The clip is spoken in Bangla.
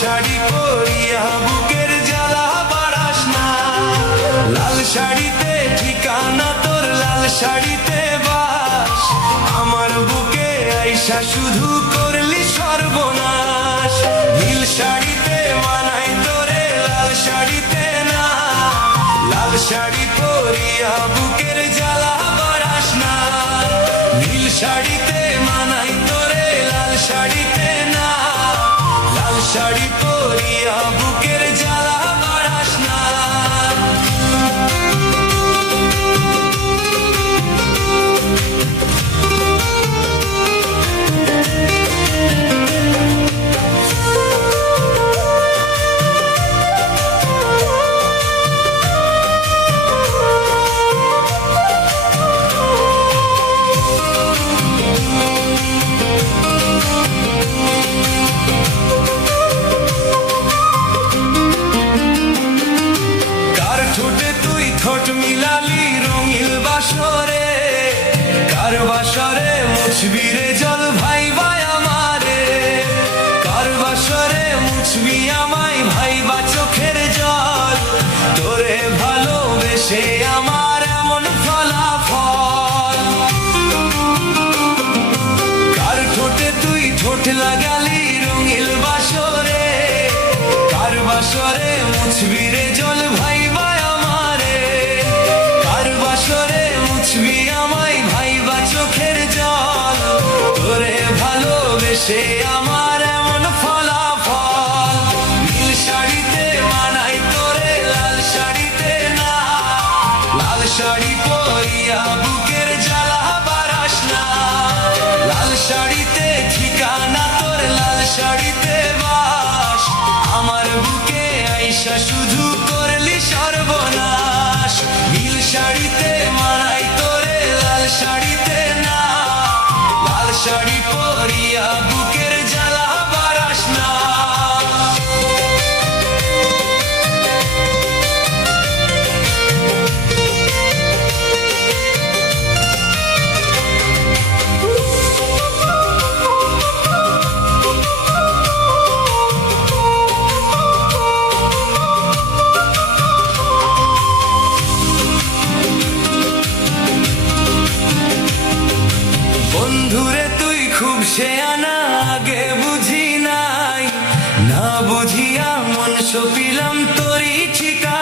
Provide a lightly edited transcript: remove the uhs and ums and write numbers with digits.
শাড়ি পরিয়া বুকের জ্বালা বাড়াস না। লাল শাড়িতে ঠিকানা তোর, লাল শাড়িতে বাস। আমার বুকে আইসা শুধু করলি সর্বনাশ। নীল শাড়িতে মানাই তোরে, লাল শাড়িতে না। লাল শাড়ি পরিয়া বুকের জ্বালা বাড়াস না। নীল শাড়িতে মানাই তোরে, লাল শাড়িতে না। লাল শাড়ি পরিয়া বুকের জ্বালা বাড়াস না। ঠোঁট মিলালি রঙিল বাসরে, কার বাসরে মুছবি রে জল ভাইবা আমারে। কার বাসরে মুছবি আমায় ভাইবা চোখের জল। তোরে ভালোবেসে আমার এমন ফলাফল। কার ঠোঁটে তুই ঠোঁট লাগালি রঙিল বাসরে, কার বাসরে মুছবি রে জল ভাইবা মুছবি আমায় ভাইবা চোখের জল। তোরে ভালোবেসে আমার এমন ফলাফল। নীল শাড়িতে মানাই তোরে, লাল শাড়িতে না। লাল শাড়ি পরিয়া বুকের জ্বালা বাড়াস না। লাল শাড়িতে ঠিকানা তোর, লাল শাড়িতে বাস। আমার বুকে আইসা শুধু করলি সর্বনাশ। নীল শাড়িতে মানাই তোরে, লাল শাড়িতে না। লাল শাড়ি পরিয়া বুকের জ্বালা বাড়াস না। বন্ধুরে তুই খুব শেয়ানা, আগে বুঝি নাই। না বুঝিয়া মন সপিলাম তোরই ঠিকানা।